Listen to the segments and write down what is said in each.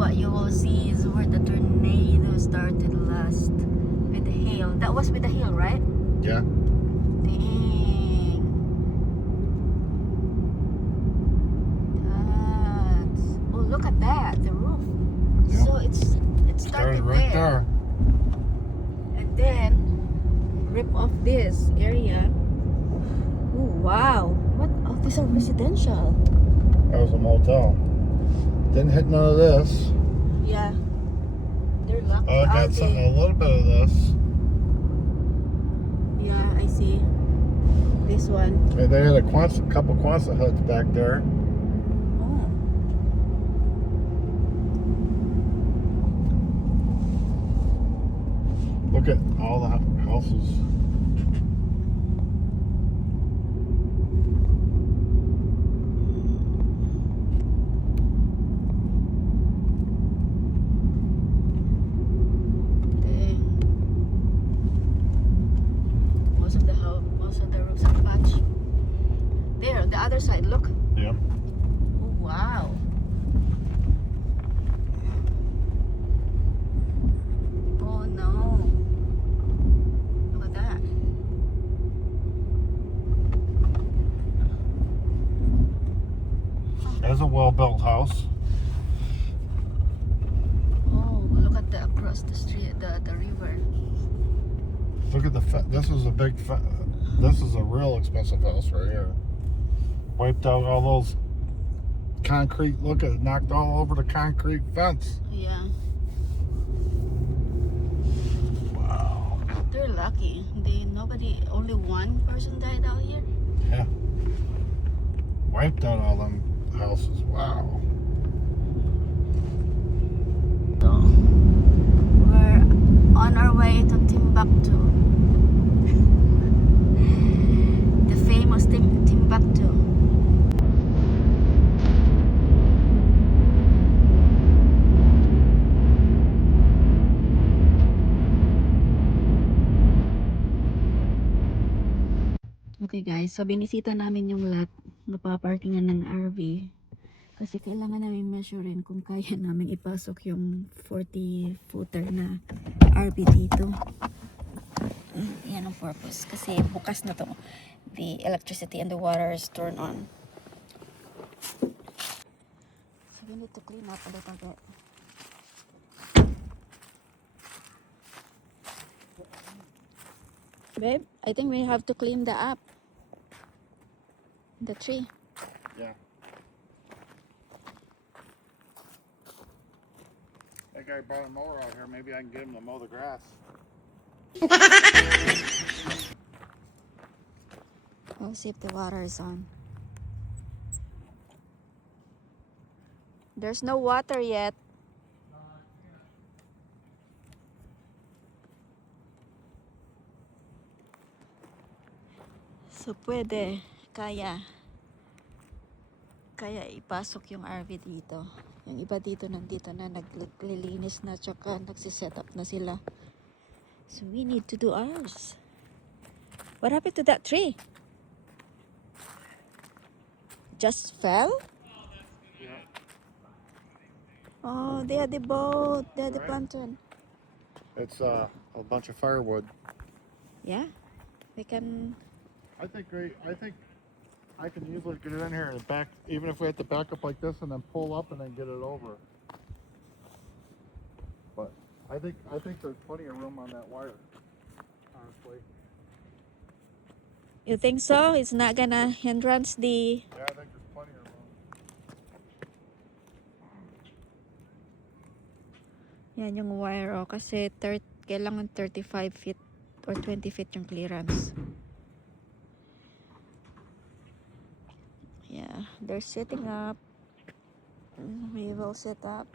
what you will see is where the tornado started last with the hail. That was with the hail, right? Yeah. Dang. That's... Oh, look at that, the roof. Yeah. So it started right there. And then rip off this area. Oh, wow. What? Oh, these are residential. That was a motel. Didn't hit none of this. Yeah. They're lucky. Oh, I got a little bit of this. Yeah, I see. This one. Hey, they had a couple Quonset huts back there. Oh. Look at all the houses. Dang. Most of the roofs are patched. There, the other side, look. Yeah. Oh, wow. Oh no. Look at that. There's a well-built house. Oh, look at the across the street, the river. Look at the this is a big this is a real expensive house right here. Wiped out all those concrete. Look at it, knocked all over the concrete fence. Yeah. Wow. They're lucky. Only one person died out here. Yeah. Wiped out all them houses. Wow. So, we're on our way to Timbuktu. The famous Timbuktu. Okay guys, so binisita namin yung lot na paparkingan ng RV. Kasi kailangan namin measurein kung kaya namin ipasok yung 40-footer na RV dito. Yan ang purpose. Kasi bukas na to. The electricity and the water is turned on. So we need to clean up a little bit. Babe, I think we have to clean the tree. Yeah. That guy brought a mower out here. Maybe I can get him to mow the grass. We'll see if the water is on. There's no water yet. So pwede, kaya ipasok yung RV dito. Yung iba dito nandito na naglilinis na tsaka nagsiset up na sila. So we need to do ours. What happened to that tree? Just fell? Yeah. Oh, they had the boat. They had the plantain. It's a bunch of firewood. Yeah, we can. I think I can easily get it in here and back, even if we have to back up like this and then pull up and then get it over. But I think there's plenty of room on that wire, honestly. You think so? It's not gonna hindrance the. Yeah, I think there's plenty of room. Yan yung wire oh, kasi kailangan 35 feet or 20 feet yung clearance. Yeah, they're setting up. We will set up.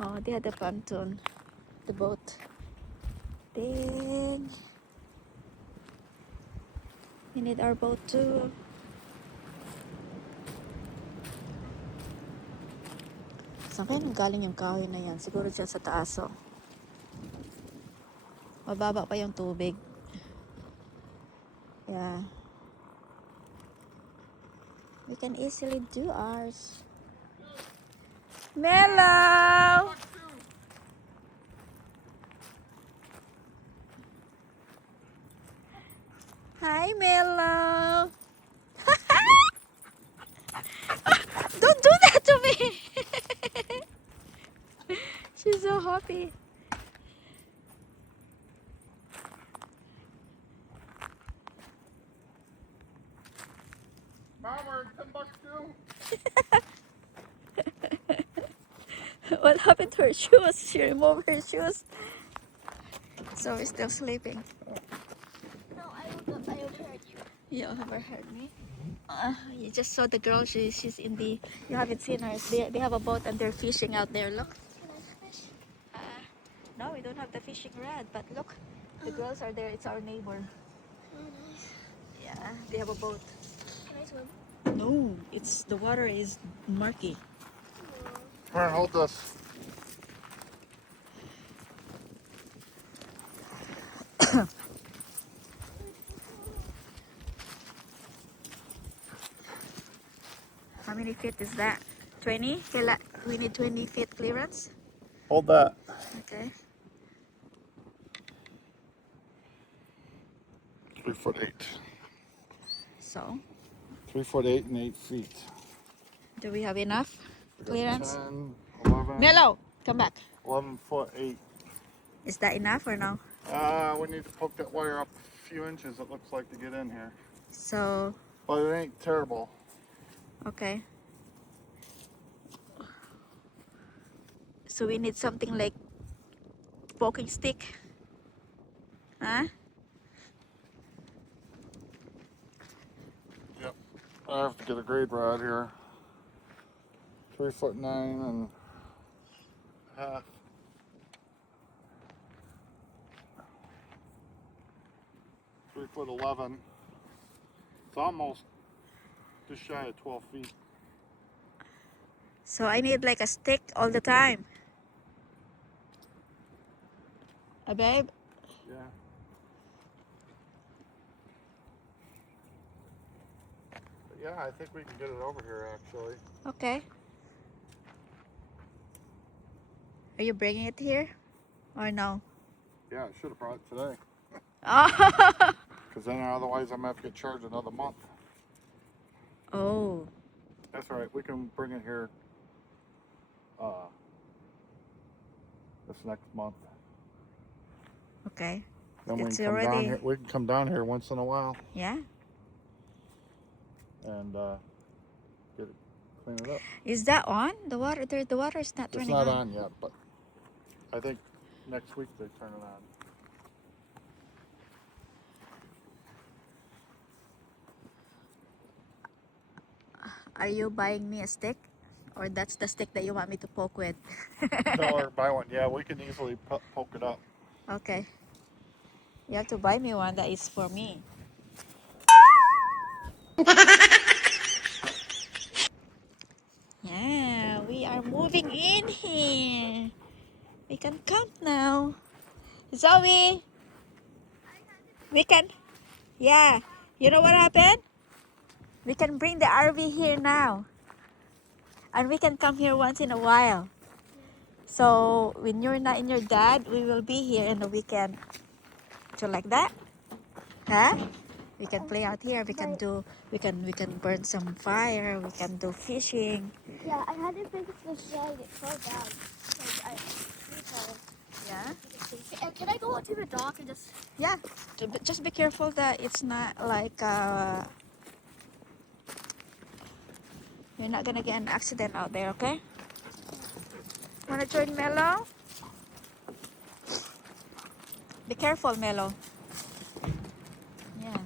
Oh, they had the pontoon, the boat. Dang. We need our boat too. Saan kaya galing yung kahoy na yan? Siguro dyan sa taas oh. Mababa pa yung tubig. Yeah. We can easily do ours. Mellow! Hi, Mellow! Don't do that to me! She's so happy. Mom, we're in Timbuktu. What happened to her shoes? She removed her shoes. So we're still sleeping. No, I will hurt you. You never heard me. You just saw the girl. She's in the. You haven't seen her. They have a boat and they're fishing out there. Look. Can I fish? No, we don't have the fishing rod. But look, the girls are there. It's our neighbor. Oh, nice. Yeah, they have a boat. Can I swim? No, it's the water is murky. Here, hold this. How many feet is that? 20? We need 20 feet clearance. Hold that. Okay. 3'8". So, 3'8" and 8 feet. do we have enough We got clearance? 10, 11, Mellow, come back. 11'8". Is that enough or no? We need to poke that wire up a few inches, it looks like, to get in here. So, But it ain't terrible. okay. So we need something like poking stick. Huh? Yep. I have to get a grade rod here. 3'9" and a half. $3'11". It's almost just shy of 12 feet. So I need like a stick all the time. Babe? Yeah. But yeah, I think we can get it over here actually. Okay. Are you bringing it here? Or no? Yeah, I should have brought it today. Oh. Because then otherwise I'm going to have to get charged another month. Oh. That's all right. We can bring it here this next month. Okay. Then It's we can come down already- here. We can come down here once in a while Yeah. and get it, clean it up. Is that on? The water is not It's turning not on. on yet, but I think next week they turn it on. Are you buying me a stick? Or that's the stick that you want me to poke with? No, or buy one. Yeah, we can easily poke it up. Okay. You have to buy me one that is for me. Yeah, we are moving in here. We can camp now. Zoe, we can, yeah. You know what happened? We can bring the RV here now. And we can come here once in a while. So when you're not in your dad, we will be here in the weekend. So like that? Huh? We can play out here. We can do. We can burn some fire. We can do fishing. Yeah, I had to fix the shed. It's so bad. Like, Yeah. can I go out to the dock and just... Yeah. Just be careful that it's not like you're not gonna get an accident out there. Okay? Wanna join Mello? Be careful, Mello. Yeah.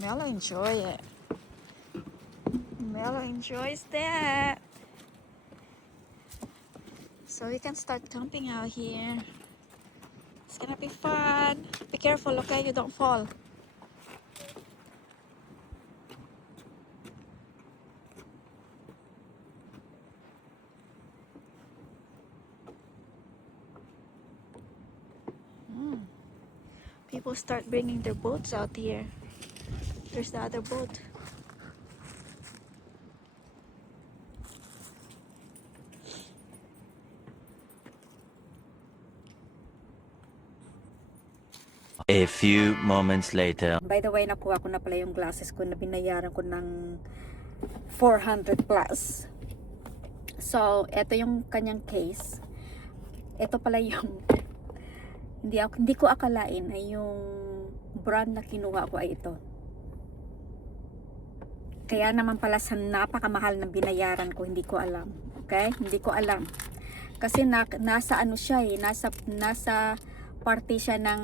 Mello enjoy it. Mello enjoys that. So we can start camping out here. It's gonna be fun. Be careful, okay? You don't fall. People start bringing their boats out here. There's the other boat. A few moments later. By the way, nakuha ko na pala yung glasses ko na binayaran ko ng 400 plus. So, ito yung kanyang case. Ito pala yung hindi ko akalain ay yung brand na kinuha ko ay ito. Kaya naman pala sa napakamahal na binayaran ko, hindi ko alam. Okay? Hindi ko alam. Kasi nasa ano siya eh, nasa parte siya ng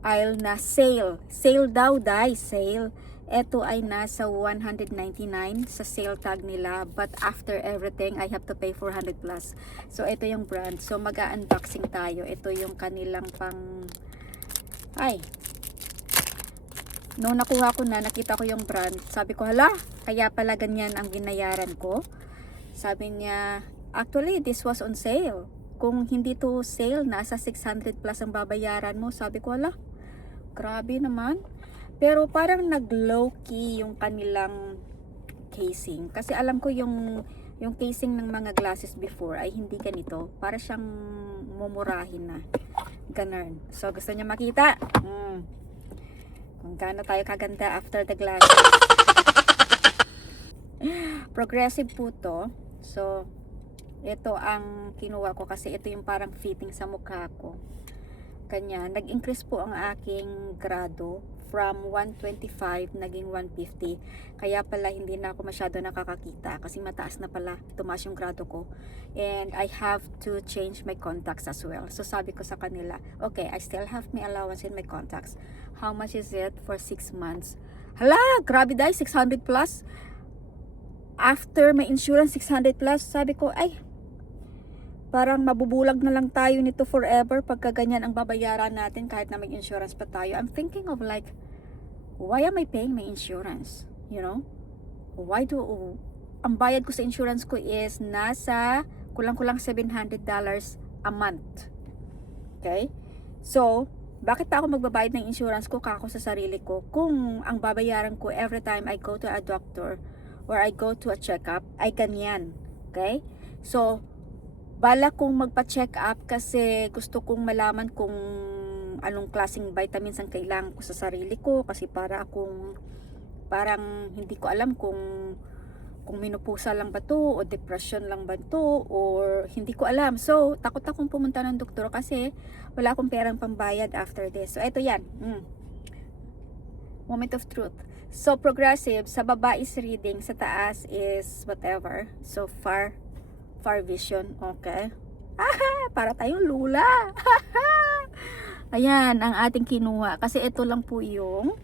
aisle na sale. Sale daw, sale. Ito ay nasa 199 sa sale tag nila, but after everything I have to pay 400 plus. So ito yung brand. So mag-unboxing tayo. Ito yung kanilang nung nakuha ko na, nakita ko yung brand, sabi ko, hala, kaya pala ganyan ang binayaran ko. Sabi niya, actually this was on sale. Kung hindi to sale, nasa 600 plus ang babayaran mo. Sabi ko, hala, grabe naman. Pero parang nag-low key yung kanilang casing. Kasi alam ko yung casing ng mga glasses before ay hindi ganito. Para siyang mumurahin na. Ganun. So gusto niya makita. Kung gaano tayo kaganda after the glasses. Progressive po to. So ito ang kinuha ko kasi ito yung parang fitting sa mukha ko. Kanya, nag-increase po ang aking grado from 125 naging 150. Kaya pala hindi na ako masyado nakakakita kasi mataas na pala, tumaas yung grado ko. And I have to change my contacts as well. So sabi ko sa kanila, okay, I still have my allowance in my contacts. How much is it for 6 months? Hala, grabe dahil 600 plus. After my insurance 600 plus, sabi ko, ay, parang mabubulag na lang tayo nito forever pagka ganyan ang babayaran natin kahit na may insurance pa tayo. I'm thinking of like, why am I paying my insurance? You know? Ang bayad ko sa insurance ko is nasa kulang-kulang $700 a month. Okay? So, bakit pa ako magbabayad ng insurance ko kako sa sarili ko kung ang babayaran ko every time I go to a doctor or I go to a checkup ay ganyan. Okay? So, bala kong magpa-check up kasi gusto kong malaman kung anong klaseng vitamins ang kailangan ko sa sarili ko kasi parang hindi ko alam kung menopausa lang ba to o depression lang ba to or hindi ko alam. So, takot akong pumunta ng doktor kasi wala akong perang pambayad after this. So, eto yan. Moment of truth. So, progressive. Sa baba is reading. Sa taas is whatever. So, far vision. Okay. Para tayong lula. Ayan, ang ating kinuha. Kasi ito lang po yung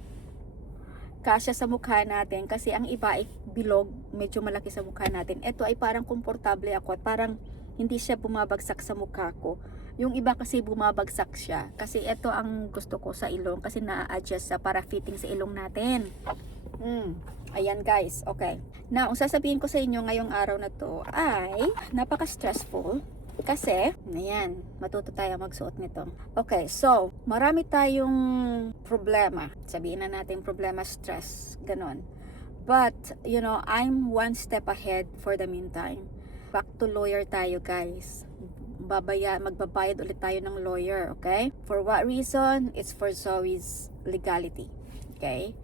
kasya sa mukha natin. Kasi ang iba ay bilog, medyo malaki sa mukha natin. Ito ay parang komportable ako at parang hindi siya bumabagsak sa mukha ko. Yung iba kasi bumabagsak siya. Kasi ito ang gusto ko sa ilong. Kasi na-adjust sa para fitting sa ilong natin. Ayan guys, okay. Now, ang sasabihin ko sa inyo ngayong araw na to ay napaka-stressful. Kasi, ayan, matuto tayo magsuot nito. Okay, so, marami tayong problema. Sabihin na natin problema, stress, ganon. But, you know, I'm one step ahead for the meantime. Back to lawyer tayo guys. Magbabayad ulit tayo ng lawyer, okay? For what reason? It's for Zoe's legality. Okay?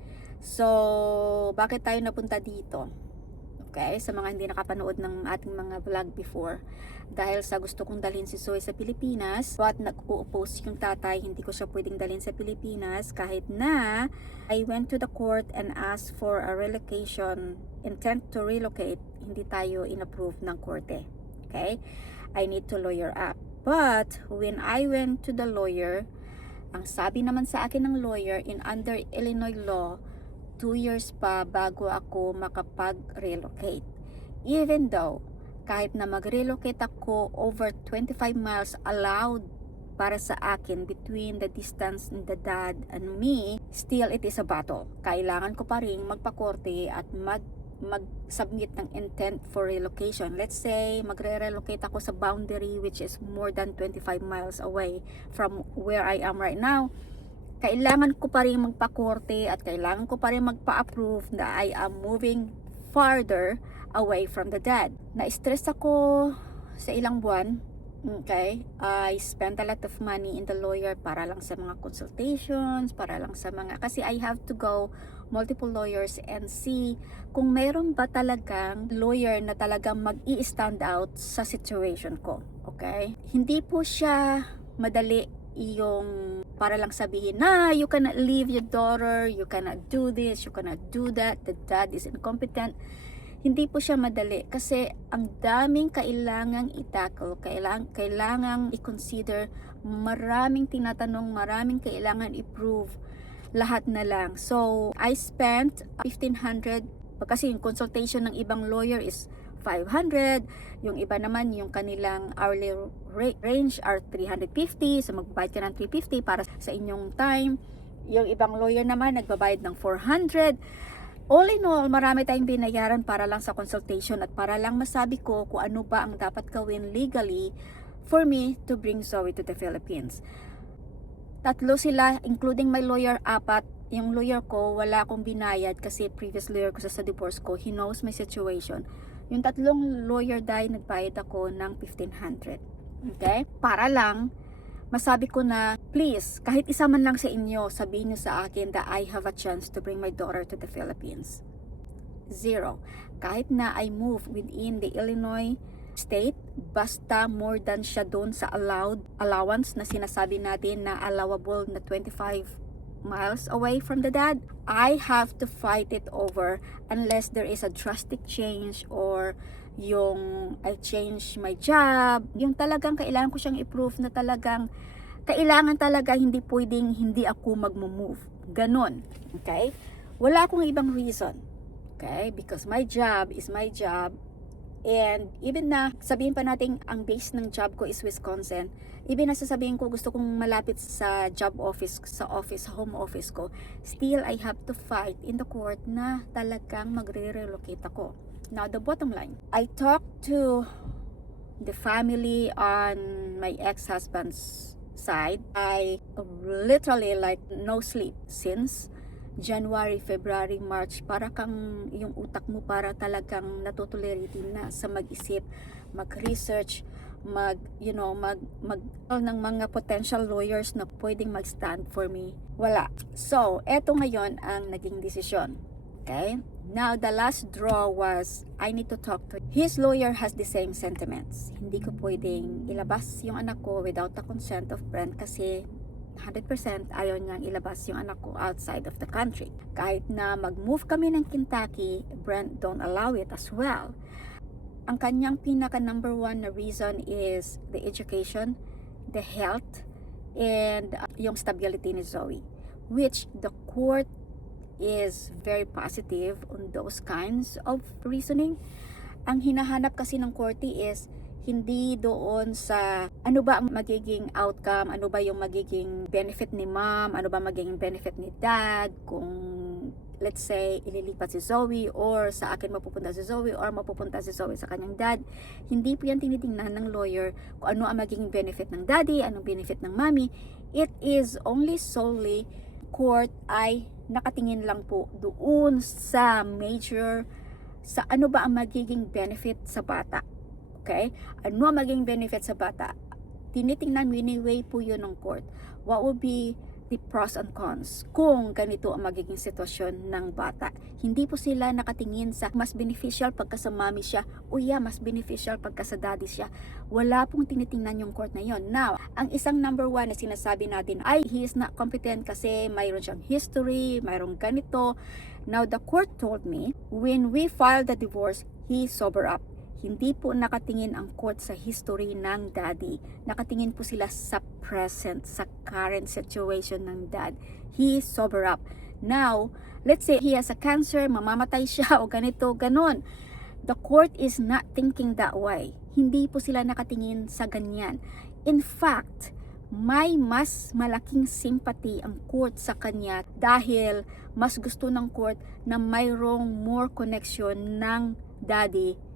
So, bakit tayo napunta dito? Okay? Sa mga hindi nakapanood ng ating mga vlog before. Dahil sa gusto kong dalhin si Zoe sa Pilipinas, but nag-u-oppose yung tatay, hindi ko siya pwedeng dalhin sa Pilipinas kahit na I went to the court and asked for a relocation, intent to relocate, hindi tayo in-approve ng korte. Okay? I need to lawyer up. But when I went to the lawyer, ang sabi naman sa akin ng lawyer, in under Illinois law, 2 years pa bago ako makapag-relocate. Even though, kahit na mag-relocate ako over 25 miles allowed para sa akin between the distance in the dad and me, still it is a battle. Kailangan ko pa rin magpakorte at mag-submit ng intent for relocation. Let's say, magre-relocate ako sa boundary which is more than 25 miles away from where I am right now. Kailangan ko pa rin magpakorte at kailangan ko pa rin magpa-approve na I am moving farther away from the dad. Na-stress ako sa ilang buwan Okay? I spent a lot of money in the lawyer para lang sa mga consultations, para lang sa mga, kasi I have to go multiple lawyers and see kung meron ba talagang lawyer na talagang mag-i-stand out sa situation ko. Okay? Hindi po siya madali yung para lang sabihin na you cannot leave your daughter, you cannot do this, you cannot do that, the dad is incompetent. Hindi po siya madali kasi ang daming kailangang i-tackle, kailangang i-consider, maraming tinatanong, maraming kailangan i-prove, lahat na lang. So, I spent 1,500 kasi yung consultation ng ibang lawyer is 500, yung iba naman yung kanilang hourly range are 350, so magbabayad ka ng 350 para sa inyong time. Yung ibang lawyer naman nagbabayad ng 400. All in all, marami tayong binayaran para lang sa consultation at para lang masabi ko kung ano ba ang dapat gawin legally for me to bring Zoe to the Philippines. 3 sila, including my lawyer, 4. Yung lawyer ko, wala akong binayad kasi previous lawyer ko sa divorce ko, he knows my situation. Yung 3 lawyer dahil nagbayad ako ng 1,500. Okay? Para lang masabi ko na, please, kahit isa man lang sa inyo, sabihin nyo sa akin that I have a chance to bring my daughter to the Philippines. 0. Kahit na I move within the Illinois state, basta more than siya doon sa allowance na sinasabi natin na allowable na 25 miles away from the dad, I have to fight it over unless there is a drastic change or yung I change my job, yung talagang kailangan ko siyang i-prove na talagang kailangan talaga, hindi pwedeng hindi ako mag-move. Ganon. Okay? Wala akong ibang reason. Okay? Because my job is my job. And even na sabihin pa natin ang base ng job ko is Wisconsin, even na sasabihin ko gusto kong malapit sa job office, sa home office ko, still I have to fight in the court na talagang magre-relocate ako. Now, the bottom line, I talked to the family on my ex-husband's side. I literally like no sleep since January, February, March. Para kang yung utak mo para talagang natutuliritin na sa mag-isip, mag-research, ng mga potential lawyers na pwedeng mag-stand for me. Wala. So, eto ngayon ang naging desisyon. Okay? Now, the last draw was, I need to talk to his lawyer has the same sentiments. Hindi ko pwedeng ilabas yung anak ko without the consent of Brent kasi 100% ayaw niyang ilabas yung anak ko outside of the country. Kahit na mag-move kami ng Kentucky, Brent don't allow it as well. Ang kanyang pinaka number 1 na reason is the education, the health, and yung stability ni Zoe, which the court is very positive on those kinds of reasoning. Ang hinahanap kasi ng korte is hindi doon sa ano ba ang magiging outcome, ano ba yung magiging benefit ni mom, ano ba magiging benefit ni dad, kung let's say ililipat si Zoe or sa akin mapupunta si Zoe or mapupunta si Zoe sa kanyang dad. Hindi po yan tinitingnan ng lawyer kung ano ang magiging benefit ng daddy, anong benefit ng mommy. It is only solely court ay nakatingin lang po doon sa major, sa ano ba ang magiging benefit sa bata. Okay? Ano ang magiging benefit sa bata? Tinitingnan, wini-weigh po yun ng court. What would be the pros and cons kung ganito ang magiging sitwasyon ng bata? Hindi po sila nakatingin sa mas beneficial pagka sa mommy siya o mas beneficial pagka sa daddy siya. Wala pong tinitingnan yung court na yon. Now, ang isang number 1 na sinasabi natin ay he is not competent kasi mayroon siyang history, mayroong ganito. Now, the court told me when we filed the divorce, he sober up. Hindi po nakatingin ang court sa history ng daddy. Nakatingin po sila sa present, sa current situation ng dad. He sober up. Now, let's say he has a cancer, mamamatay siya o ganito, ganon. The court is not thinking that way. Hindi po sila nakatingin sa ganyan. In fact, may mas malaking sympathy ang court sa kanya dahil mas gusto ng court na mayroong more connection ng daddy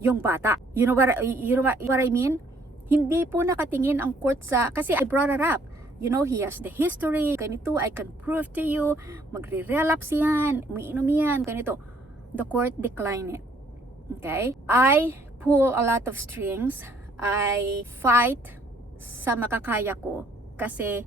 yung bata. You know what I mean? Hindi po nakatingin ang court sa, kasi I brought it up. You know, he has the history, ganito, I can prove to you, magre-relapse yan, umiinom yan, ganito. The court declined it. Okay? I pull a lot of strings. I fight sa makakaya ko kasi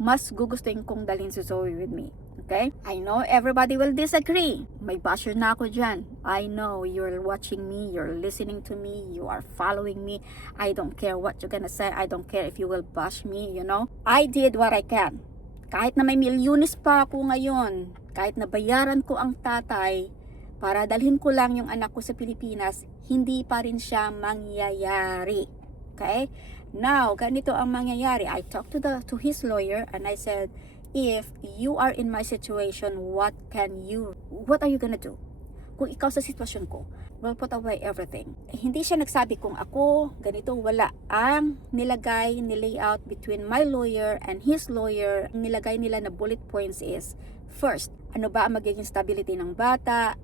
mas gugustuhin kong dalhin si Zoe with me. Okay? I know everybody will disagree. May basher na ako dyan. I know you're watching me, you're listening to me, you are following me. I don't care what you're gonna say. I don't care if you will bash me, you know. I did what I can. Kahit na may milyones pa ako ngayon, kahit na bayaran ko ang tatay para dalhin ko lang yung anak ko sa Pilipinas, hindi pa rin siya mangyayari. Okay? Now, ganito ang mangyayari. I talked to his lawyer and I said, if you are in my situation, what are you gonna do? Kung ikaw sa sitwasyon ko, will put away everything. Hindi siya nagsabi kung ako, ganito, wala. Ang nilayout between my lawyer and his lawyer, nilagay nila na bullet points is, first, ano ba ang magiging stability ng bata?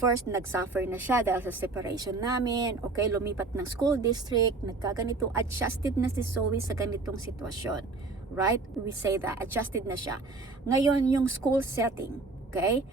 First, nagsuffer na siya dahil sa separation namin. Okay, lumipat ng school district, nagkaganito, adjusted na si Zoe sa ganitong sitwasyon. Right? We say that, adjusted na siya. Ngayon, yung school setting, okay?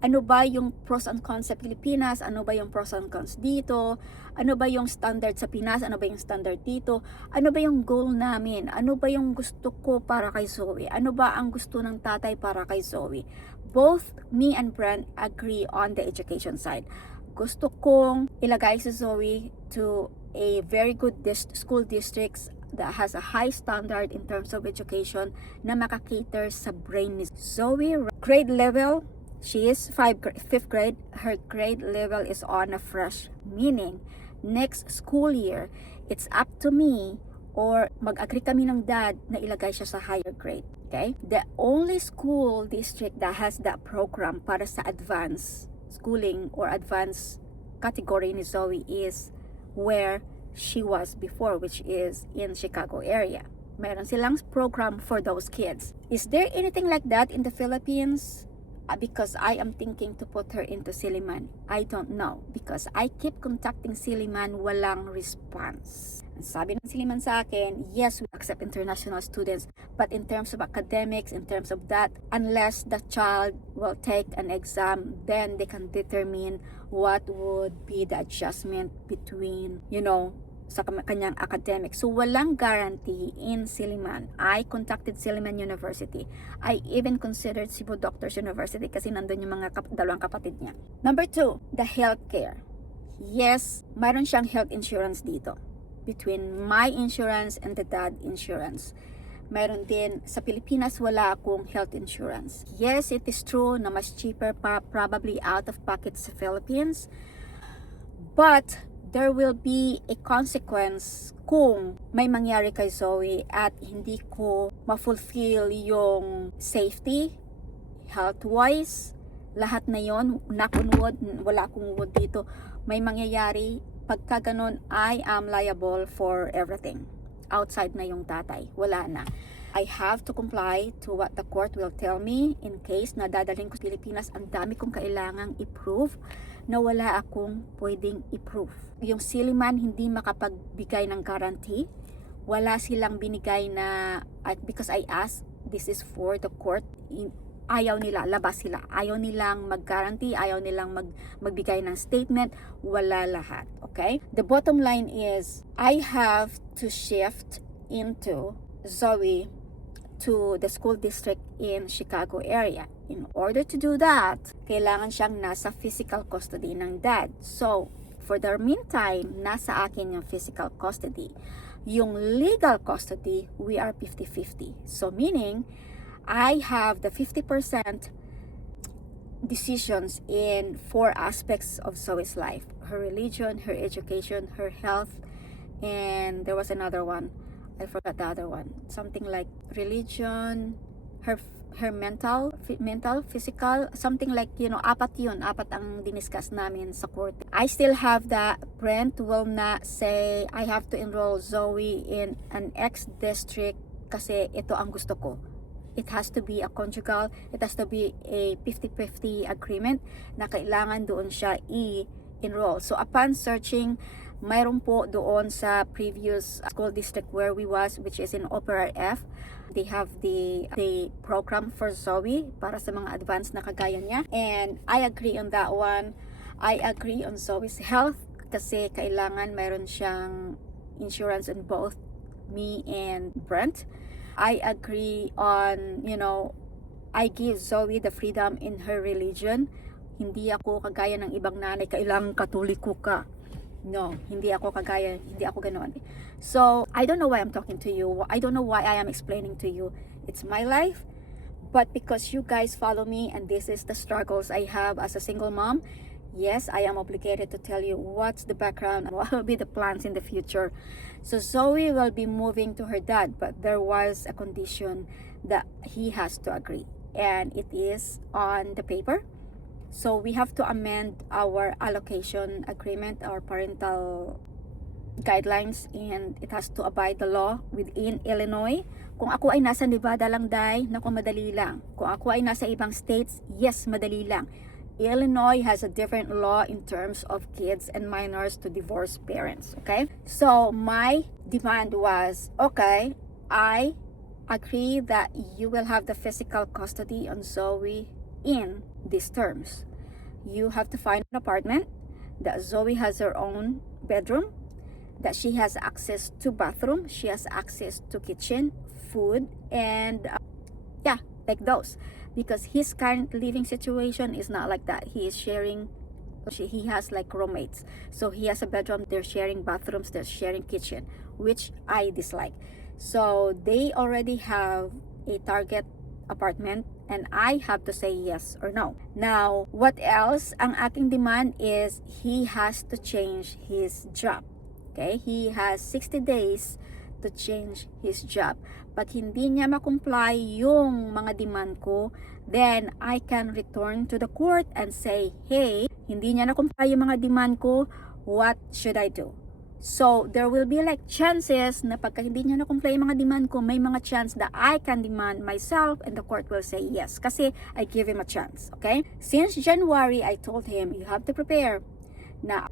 Ano ba yung pros and cons sa Pilipinas? Ano ba yung pros and cons dito? Ano ba yung standard sa Pinas? Ano ba yung standard dito? Ano ba yung goal namin? Ano ba yung gusto ko para kay Zoe? Ano ba ang gusto ng tatay para kay Zoe? Both me and Brent agree on the education side. Gusto kong ilagay si Zoe to a very good school districts that has a high standard in terms of education na makakater sa brain ni Zoe. Grade level, she is 5th grade. Her grade level is on a fresh, meaning next school year, it's up to me or mag-agree kami ng dad na ilagay siya sa higher grade. Okay? The only school district that has that program para sa advanced schooling or advanced category ni Zoe is where she was before, which is in Chicago area. Meron silang program for those kids. Is there anything like that in the Philippines? Because I am thinking to put her into Silliman. I don't know. Because I keep contacting Silliman, walang response. Sabi ng Silliman sa akin, yes, we accept international students, but in terms of academics, in terms of that, unless the child will take an exam, then they can determine what would be the adjustment between, sa kanyang academics. So, walang guarantee in Silliman. I contacted Silliman University. I even considered Cebu Doctors University kasi nandun yung mga dalawang kapatid niya. Number 2, the healthcare. Yes, mayroon siyang health insurance dito. Between my insurance and the dad insurance. Mayroon din, sa Pilipinas wala akong health insurance. Yes, it is true na mas cheaper pa, probably out of pocket sa Philippines. But, there will be a consequence kung may mangyari kay Zoe at hindi ko ma-fulfill yung safety, health-wise, lahat na yon, knock on wood, wala akong wood dito, may mangyayari. Pagka ganun, I am liable for everything. Outside na yung tatay. Wala na. I have to comply to what the court will tell me in case na dadalhin ko sa Pilipinas. Ang dami kong kailangang i-prove na wala akong pwedeng i-prove. Yung Silliman hindi makapagbigay ng guarantee. Wala silang binigay na, because I asked, this is for the court, ayaw nila, labas sila. Ayaw nilang mag-guarantee, ayaw nilang magbigay ng statement, wala lahat. Okay? The bottom line is, I have to shift into Zoe to the school district in Chicago area. In order to do that, kailangan siyang nasa physical custody ng dad. So, for the meantime, nasa akin yung physical custody. Yung legal custody, we are 50-50. So, meaning, I have the 50% decisions in 4 aspects of Zoe's life. Her religion, her education, her health, and there was another one. I forgot the other one. Something like religion, her mental, physical, something like, apat ang diniscuss namin sa court. I still have that. Brent will not say, I have to enroll Zoe in an X district kasi ito ang gusto ko. It has to be a conjugal, it has to be a 50-50 agreement na kailangan doon siya i-enroll. So upon searching, mayroon po doon sa previous school district where we was, which is in Opera F. They have the program for Zoe para sa mga advanced na kagaya niya. And I agree on that one. I agree on Zoe's health kasi kailangan mayroon siyang insurance on both me and Brent. I agree on, I give Zoe the freedom in her religion. Hindi ako kagaya ng ibang nanay, kailangang katoliko ka. No, hindi ako ganoon. So, I don't know why I'm talking to you. I don't know why I am explaining to you. It's my life. But because you guys follow me and this is the struggles I have as a single mom, yes, I am obligated to tell you what's the background and what will be the plans in the future. So Zoe will be moving to her dad, but there was a condition that he has to agree, and it is on the paper. So we have to amend our allocation agreement, our parental guidelines, and it has to abide the law within Illinois. Kung ako ay nasa Nevada lang, day, naku, madali lang. Kung ako ay nasa ibang states, yes, madali lang. Illinois has a different law in terms of kids and minors to divorce parents, okay? So my demand was, okay, I agree that you will have the physical custody on Zoe in these terms. You have to find an apartment, that Zoe has her own bedroom, that she has access to bathroom, she has access to kitchen, food, and yeah, like those. Because his current living situation is not like that. He is sharing, he has like roommates. So he has a bedroom, they're sharing bathrooms, they're sharing kitchen, which I dislike. So they already have a target apartment and I have to say yes or no. Now, what else? Ang aking demand is he has to change his job. Okay? He has 60 days to change his job. Pag hindi niya makomply yung mga demand ko, then I can return to the court and say, hey, hindi niya na-comply yung mga demand ko, what should I do? So, there will be like chances na pagka hindi niya na-comply yung mga demand ko, may mga chance that I can demand myself and the court will say yes. Kasi I give him a chance, okay? Since January, I told him, you have to prepare na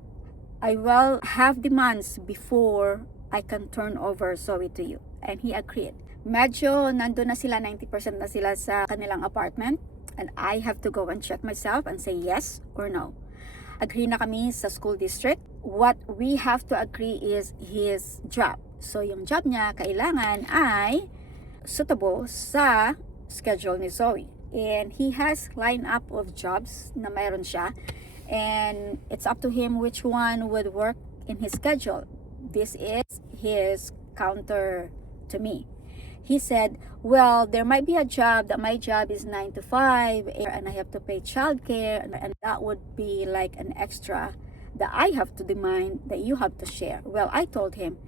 I will have demands before I can turn over Zoe to you. And he agreed. Medyo nandun na sila, 90% na sila sa kanilang apartment. And I have to go and check myself and say yes or no. Agree na kami sa school district. What we have to agree is his job. So yung job niya kailangan ay suitable sa schedule ni Zoe. And he has line up of jobs na mayroon siya. And it's up to him which one would work in his schedule. This is his counter to me. He said, well, there might be a job that my job is 9 to 5 and I have to pay childcare and that would be like an extra that I have to demand that you have to share. Well, I told him,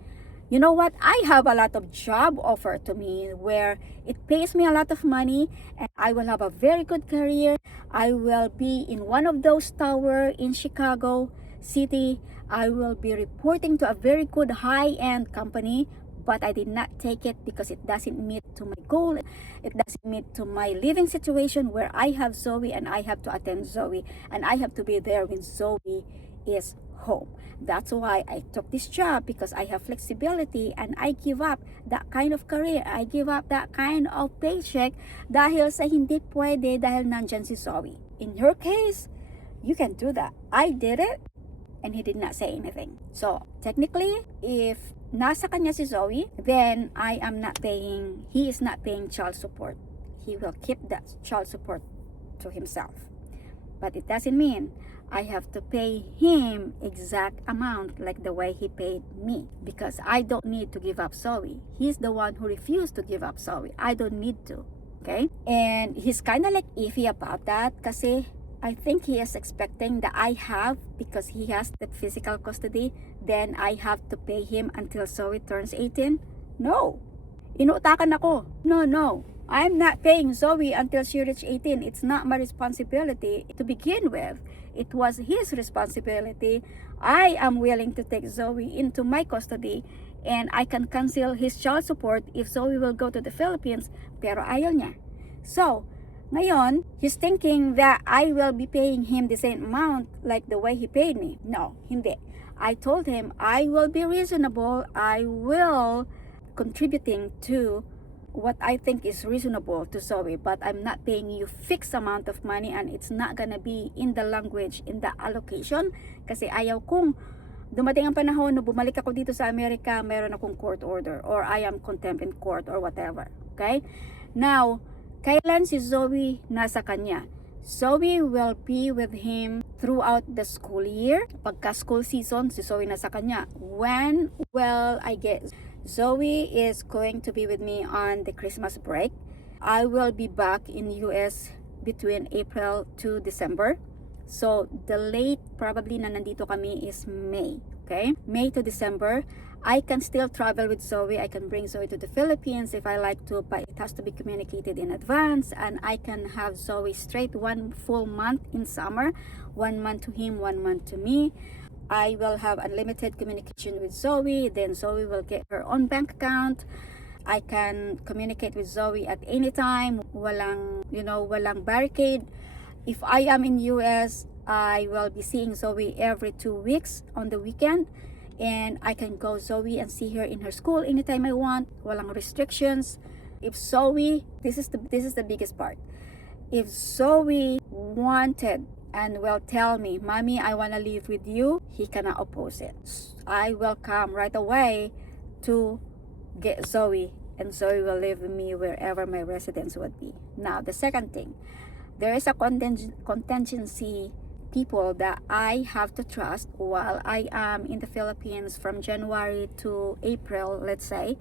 you know what? I have a lot of job offer to me where it pays me a lot of money and I will have a very good career. I will be in one of those towers in Chicago City. I will be reporting to a very good high-end company, but I did not take it because it doesn't meet to my goal. It doesn't meet to my living situation where I have Zoe and I have to attend Zoe and I have to be there when Zoe is home. That's why I took this job, because I have flexibility and I give up that kind of career. I give up that kind of paycheck dahil sa hindi pwede dahil nandyan si Zoe. In your case, you can do that. I did it and he did not say anything. So technically, if nasa kanya si Zoe, then I am not paying, he is not paying child support. He will keep that child support to himself. But it doesn't mean I have to pay him exact amount like the way he paid me, because I don't need to give up Zoe. He's the one who refused to give up Zoe. I don't need to. Okay? And he's kind of like iffy about that kasi I think he is expecting that I have, because he has the physical custody, then I have to pay him until Zoe turns 18. No. Inuutakan ako. No. I'm not paying Zoe until she reaches 18. It's not my responsibility to begin with. It was his responsibility. I am willing to take Zoe into my custody and I can cancel his child support if Zoe will go to the Philippines, pero ayaw niya. So, ngayon, he's thinking that I will be paying him the same amount like the way he paid me. No, hindi. I told him I will be reasonable. I will contributing to what I think is reasonable to Zoe, but I'm not paying you fixed amount of money and it's not gonna be in the language, in the allocation, kasi ayaw kong dumating ang panahon na bumalik ako dito sa Amerika, meron akong court order or I am contempt in court or whatever. Okay? Now, kailan si Zoe nasa kanya? Zoe will be with him throughout the school year. Pagka school season, si Zoe nasa kanya. When will I get? Zoe is going to be with me on the Christmas break. I will be back in US between April to December. So, the late probably na nandito kami is May. Okay? May to December. I can still travel with Zoe. I can bring Zoe to the Philippines if I like to, but it has to be communicated in advance. And I can have Zoe straight 1 full month in summer. 1 month to him, 1 month to me. I will have unlimited communication with Zoe. Then Zoe will get her own bank account. I can communicate with Zoe at any time. Walang, walang barricade. If I am in US, I will be seeing Zoe every 2 weeks on the weekend. And I can go Zoe and see her in her school anytime I want. Walang restrictions. If Zoe, this is the biggest part. If Zoe wanted and will tell me, Mommy, I want to live with you, he cannot oppose it. I will come right away to get Zoe, and Zoe will live with me wherever my residence would be. Now, the second thing, there is a contingency people that I have to trust while I am in the Philippines from January to April, let's say,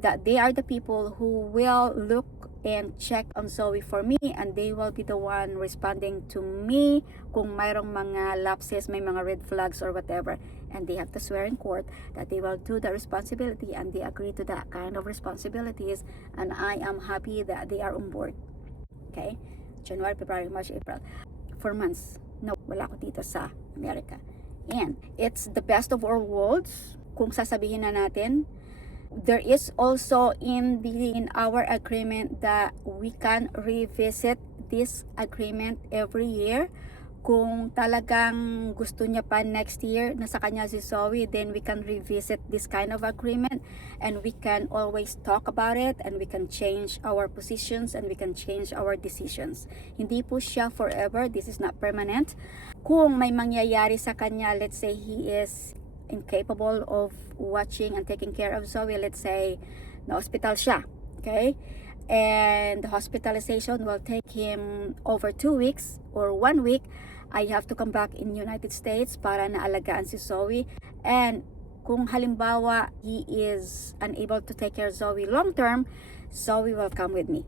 that they are the people who will look and check on Zoe for me, and they will be the one responding to me kung mayroong mga lapses, may mga red flags or whatever, and they have to swear in court that they will do the responsibility, and they agree to that kind of responsibilities, and I am happy that they are on board. Okay? January, February, March, April. 4 months na wala ko dito sa Amerika. And it's the best of all worlds. Kung sasabihin na natin, there is also in our agreement that we can revisit this agreement every year. Kung talagang gusto niya pa next year na sa kanya si Zoe, then we can revisit this kind of agreement, and we can always talk about it, and we can change our positions, and we can change our decisions. Hindi po siya forever. This is not permanent. Kung may mangyayari sa kanya, let's say he is incapable of watching and taking care of Zoe, let's say na-hospital siya, okay? And the hospitalization will take him over 2 weeks or 1 week. I have to come back in United States para naalagaan si Zoe. And kung halimbawa he is unable to take care of Zoe long term, Zoe will come with me.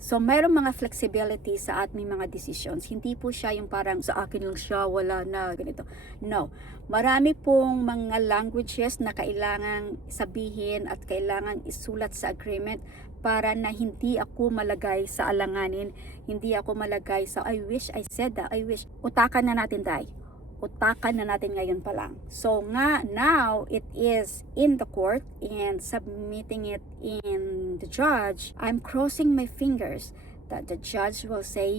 So mayroong mga flexibility sa ating mga decisions. Hindi po siya yung parang sa akin lang siya, wala na, ganito. No. Marami pong mga languages na kailangang sabihin at kailangang isulat sa agreement para na hindi ako malagay sa alanganin, hindi ako malagay sa I wish I said that, I wish. Utakan na natin tayo. Utakan na natin ngayon pa lang. So nga, now it is in the court and submitting it in the judge. I'm crossing my fingers that the judge will say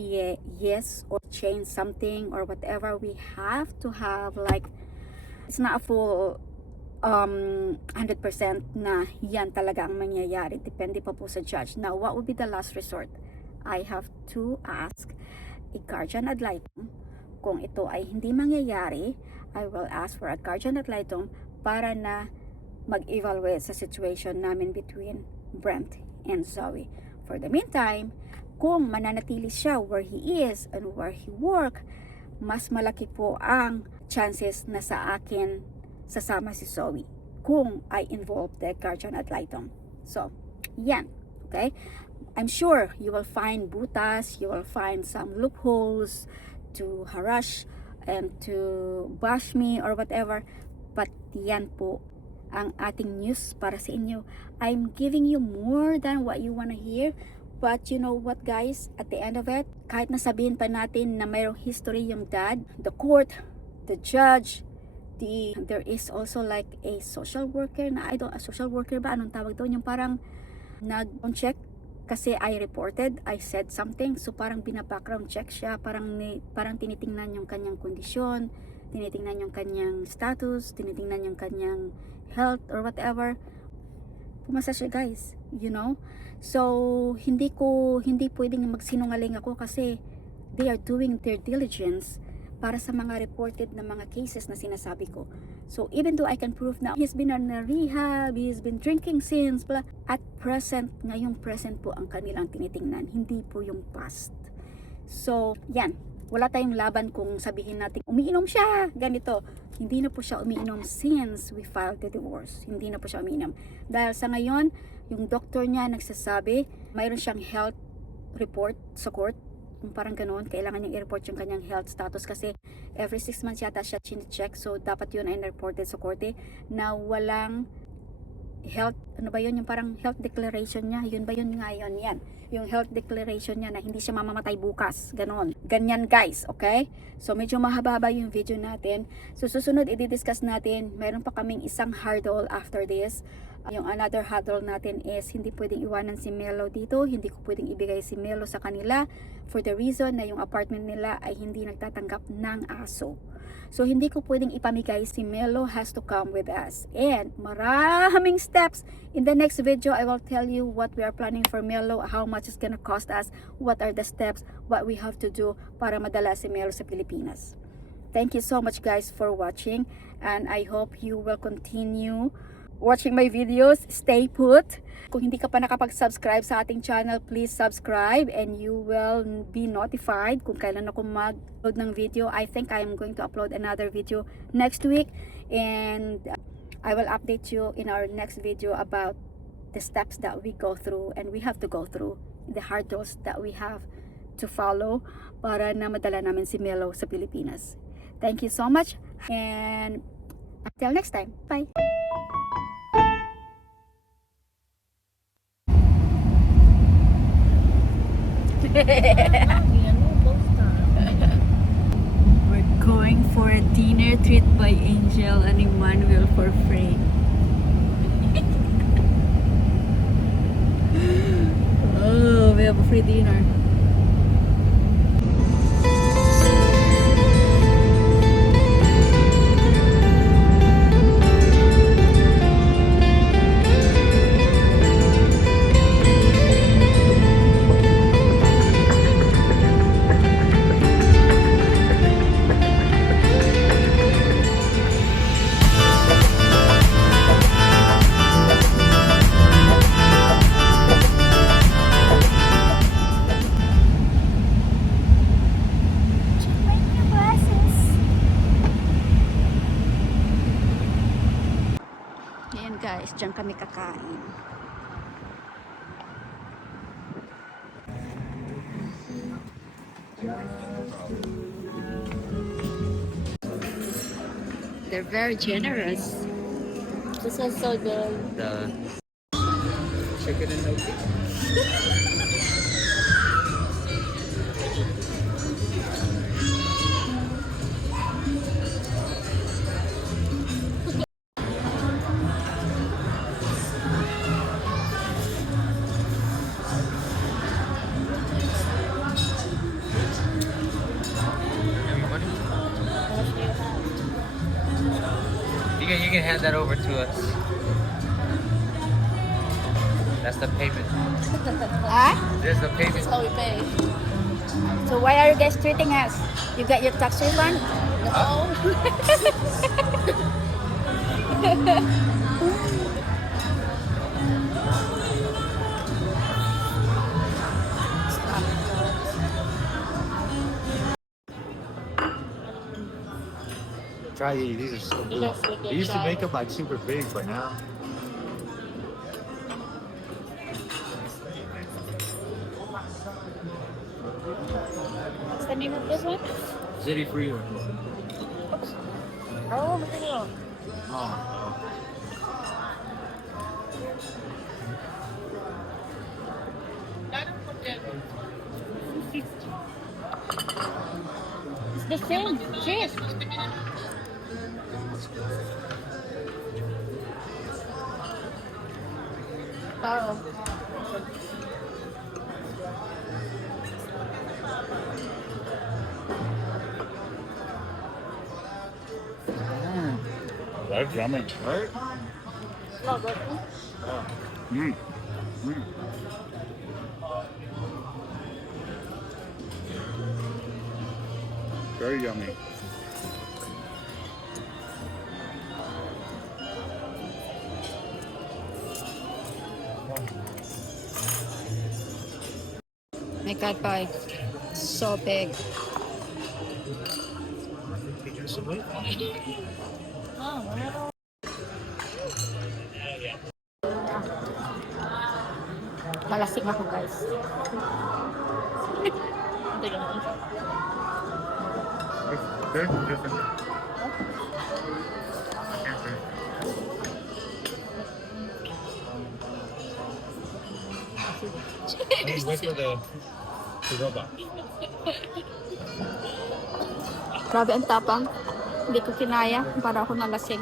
yes or change something or whatever. We have to have like, it's not a full 100% na yan talaga ang mangyayari. Depende pa po sa judge. Now, what would be the last resort? I have to ask a guardian ad litem. Kung ito ay hindi mangyayari, I will ask for a guardian ad litem para na mag-evaluate sa situation namin between Brent and Zoe. For the meantime, kung mananatili siya where he is and where he work, mas malaki po ang chances na sa akin sasama si Zoe kung I involve the guardian ad litem. So, yan. Okay? I'm sure you will find butas, you will find some loopholes to harass and to bash me or whatever. But yan po ang ating news para sa inyo. I'm giving you more than what you wanna hear. But you know what guys, at the end of it, kahit nasabihin pa natin na mayroong history yung dad, the court, the judge, there is also like a social worker na a social worker ba, anong tawag doon, yung parang nag-check kasi I reported, I said something, so parang bina-background check siya, parang tinitingnan yung kanyang kondisyon, tinitingnan yung kanyang status, tinitingnan yung kanyang health or whatever. Pumasa siya guys, you know. So hindi pwedeng magsinungaling ako kasi they are doing their diligence. para sa mga reported na mga cases na sinasabi ko. So even though I can prove na he's been on a rehab, he's been drinking since, blah, at present, ngayong present po ang kanilang tinitingnan, hindi po yung past. So yan, wala tayong laban kung sabihin natin umiinom siya, ganito. Hindi na po siya umiinom since we filed the divorce. Hindi na po siya umiinom. Dahil sa ngayon, yung doktor niya nagsasabi, mayroon siyang health report sa court. Kung parang ganoon, kailangan niyang i-report yung kanyang health status kasi every 6 months yata siya chine-check. So dapat yun ay reported sa korte na walang health, ano ba yun, yung parang health declaration niya, yun ba yun nga yun, yan, yung health declaration niya na hindi siya mamamatay bukas, ganon, ganyan guys, okay? So medyo mahaba yung video natin. So susunod i-discuss natin, mayroon pa kaming isang hurdle after this. Yung another hurdle natin is hindi pwedeng iwanan si Melo dito, hindi ko pwedeng ibigay si Melo sa kanila for the reason na yung apartment nila ay hindi nagtatanggap ng aso. So hindi ko pwedeng ipamigay, si Melo has to come with us. And maraming steps. In the next video, I will tell you what we are planning for Melo, how much it's gonna cost us, what are the steps, what we have to do para madala si Melo sa Pilipinas. Thank you so much guys for watching, and I hope you will continue watching my videos. Stay put. Kung hindi ka pa nakapag-subscribe sa ating channel, please subscribe and you will be notified kung kailan ako mag-upload ng video. I think I am going to upload another video next week, and I will update you in our next video about the steps that we go through and we have to go through, the hurdles that we have to follow para na madala namin si Melo sa Pilipinas. Thank you so much, and until next time, bye! We're going for a dinner treat by Angel and Emmanuel for free. Oh, we have a free dinner. Break your glasses. Ayan guys, dyan kami kakain. They're very generous. This is so good. The chicken and nugget. You can hand that over to us. That's the payment. Ah? There's the payment. That's how we pay. So why are you guys treating us? You got your tax refund? No. Try these. These are so good. Yes, we did They used to try. make them like super big, but now What's the name of this one? city free. Oh, my God. Oh, It's the same. Cheers. Oh. That's yummy. right? No, but Mm. Mm. Very yummy. My God, boy. So big. Malasing ako, guys. Wait for the robot. Grabe ang tapang. Hindi ko kinaya. Para ako nalasing.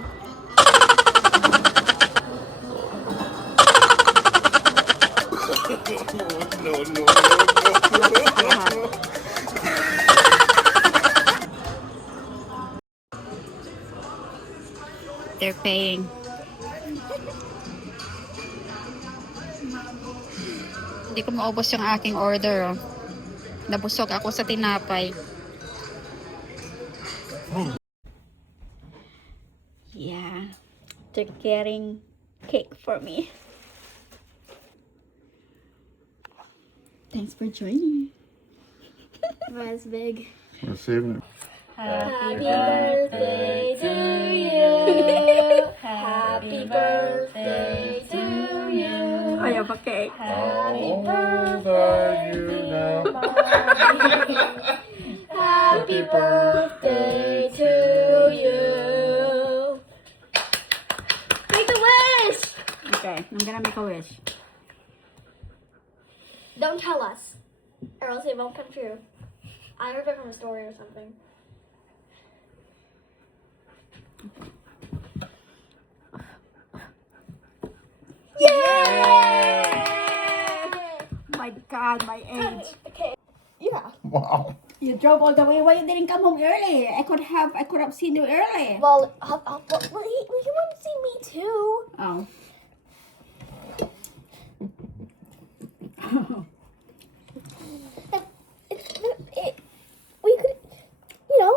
They're paying. Hindi ko maubos yung aking order. Oh. Nabusog ako sa tinapay. Yeah. They're getting cake for me. Thanks for joining. That's big. Receiving. Happy birthday to you. Happy birthday to you. I have a cake. Happy birthday to you. Happy birthday to you. Make a wish. Okay, I'm gonna make a wish. Don't tell us, or else it won't come true. I heard it from a story or something. My God, my age. Okay. Yeah. Wow. You drove all the way. Why you didn't come home early? I could have seen you early. Well, he wanted to see me too. Oh. We could, you know.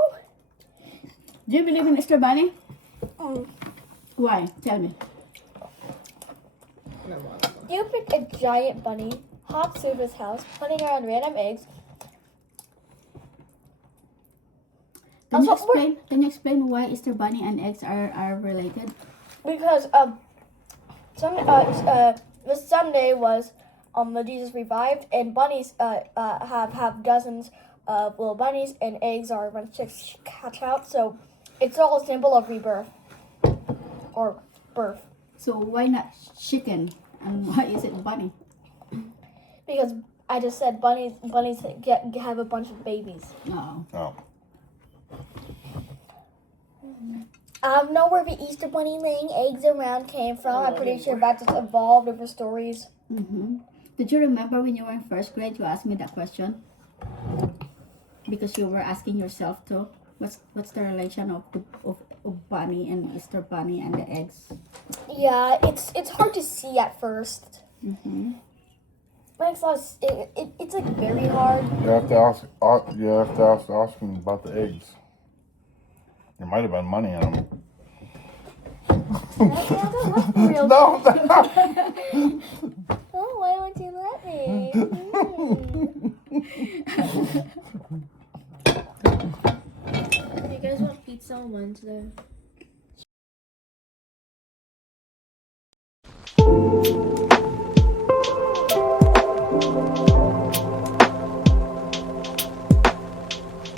Do you believe in Easter Bunny? Mm. Why? Tell me. You pick a giant bunny, hops through his house, hunting around random eggs. Can you Also, explain why Easter Bunny and eggs are related? Because this Sunday was the Jesus revived, and bunnies have dozens of little bunnies, and eggs are when chicks hatch out. So it's all a symbol of rebirth or birth. So why not chicken? And why is it bunny? Because I just said bunnies have a bunch of babies. No. Oh. I don't know where the Easter Bunny laying eggs around came from. I'm pretty sure that just evolved over stories. Mm-hmm. Did you remember when you were in first grade you asked me that question? Because you were asking yourself too. What's the relation of bunny and Easter Bunny and the eggs? Yeah, it's hard to see at first. Mm-hmm. Makes a lot of, it's like very hard. You have to ask. You have to ask him about the eggs. There might have been money in them. Real No. Oh, why won't you let me? You guys want pizza on Wednesday?